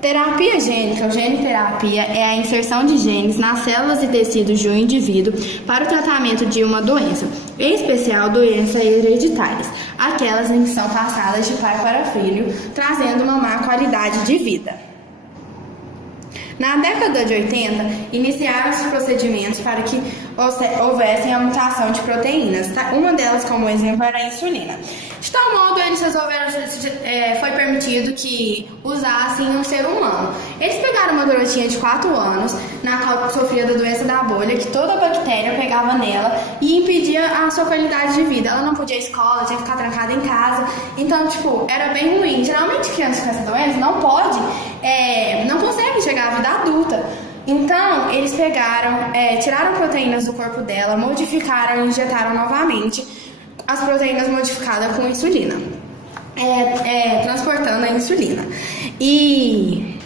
Terapia gênica, ou geniterapia, é a inserção de genes nas células e tecidos de um indivíduo para o tratamento de uma doença, em especial doenças hereditárias, aquelas em que são passadas de pai para filho, trazendo uma má qualidade de vida. Na década de 80, iniciaram-se procedimentos para que houvessem a mutação de proteínas. Uma delas, como exemplo, era a insulina. De tal modo, eles resolveram, foi permitido que usassem um ser humano. Eles pegaram uma garotinha de 4 anos, na qual sofria da doença da bolha, que toda bactéria pegava nela e impedia a sua qualidade de vida. Ela não podia ir à escola, tinha que ficar trancada em casa. Então, era bem ruim. Geralmente, crianças com essa doença não conseguem chegar à vida adulta. Então, eles pegaram, tiraram proteínas do corpo dela, modificaram e injetaram novamente as proteínas modificadas com insulina, transportando a insulina. E,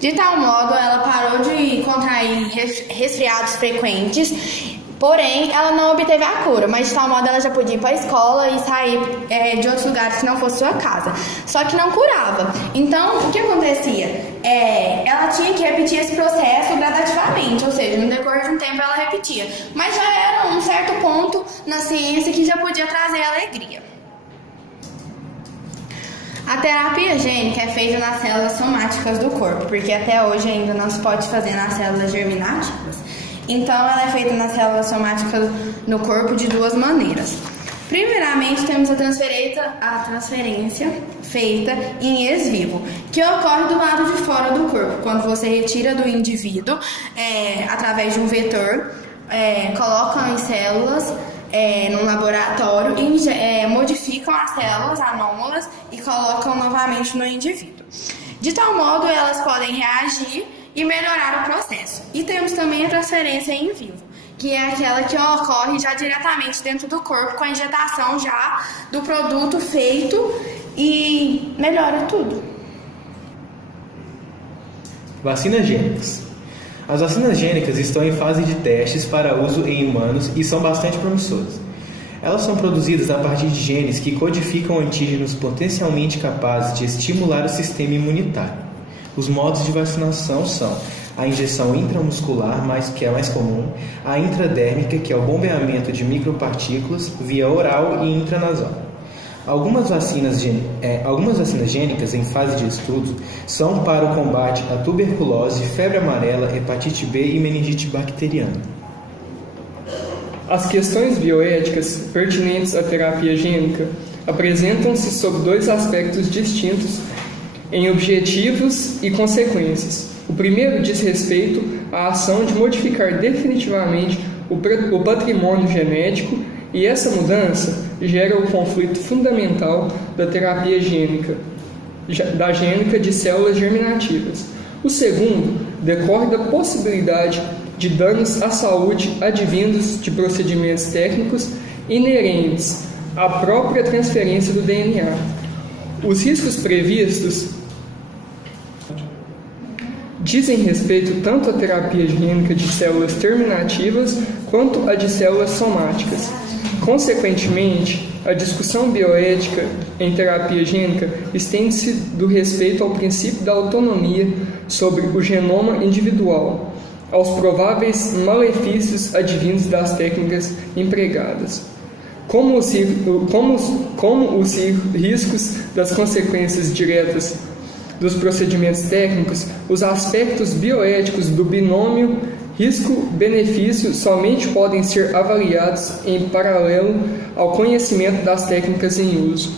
de tal modo, ela parou de contrair resfriados frequentes. Porém, ela não obteve a cura, mas de tal modo ela já podia ir para a escola e sair de outros lugares que não fosse sua casa. Só que não curava. Então, o que acontecia? Ela tinha que repetir esse processo gradativamente, ou seja, no decorrer de um tempo ela repetia. Mas já era um certo ponto na ciência que já podia trazer alegria. A terapia gênica é feita nas células somáticas do corpo, porque até hoje ainda não se pode fazer nas células germinativas. Então, ela é feita nas células somáticas no corpo de duas maneiras. Primeiramente, temos a transferência feita em ex vivo, que ocorre do lado de fora do corpo, quando você retira do indivíduo, através de um vetor, colocam em células no laboratório e modificam as células anômalas e colocam novamente no indivíduo. De tal modo, elas podem reagir e melhorar o processo. E temos também a transferência em vivo, que é aquela que ocorre já diretamente dentro do corpo com a injetação já do produto feito e melhora tudo. Vacinas gênicas. As vacinas gênicas estão em fase de testes para uso em humanos e são bastante promissoras. Elas são produzidas a partir de genes que codificam antígenos potencialmente capazes de estimular o sistema imunitário. Os modos de vacinação são a injeção intramuscular, que é a mais comum, a intradérmica, que é o bombeamento de micropartículas via oral e intranasal. Algumas vacinas gênicas em fase de estudo são para o combate à tuberculose, febre amarela, hepatite B e meningite bacteriana. As questões bioéticas pertinentes à terapia gênica apresentam-se sob dois aspectos distintos em objetivos e consequências. O primeiro diz respeito à ação de modificar definitivamente o patrimônio genético, e essa mudança gera o conflito fundamental da terapia gênica, da gênica de células germinativas. O segundo decorre da possibilidade de danos à saúde advindos de procedimentos técnicos inerentes à própria transferência do DNA. Os riscos previstos dizem respeito tanto à terapia gênica de células terminativas quanto à de células somáticas. Consequentemente, a discussão bioética em terapia gênica estende-se do respeito ao princípio da autonomia sobre o genoma individual, aos prováveis malefícios advindos das técnicas empregadas, como os riscos das consequências diretas dos procedimentos técnicos. Os aspectos bioéticos do binômio risco-benefício somente podem ser avaliados em paralelo ao conhecimento das técnicas em uso.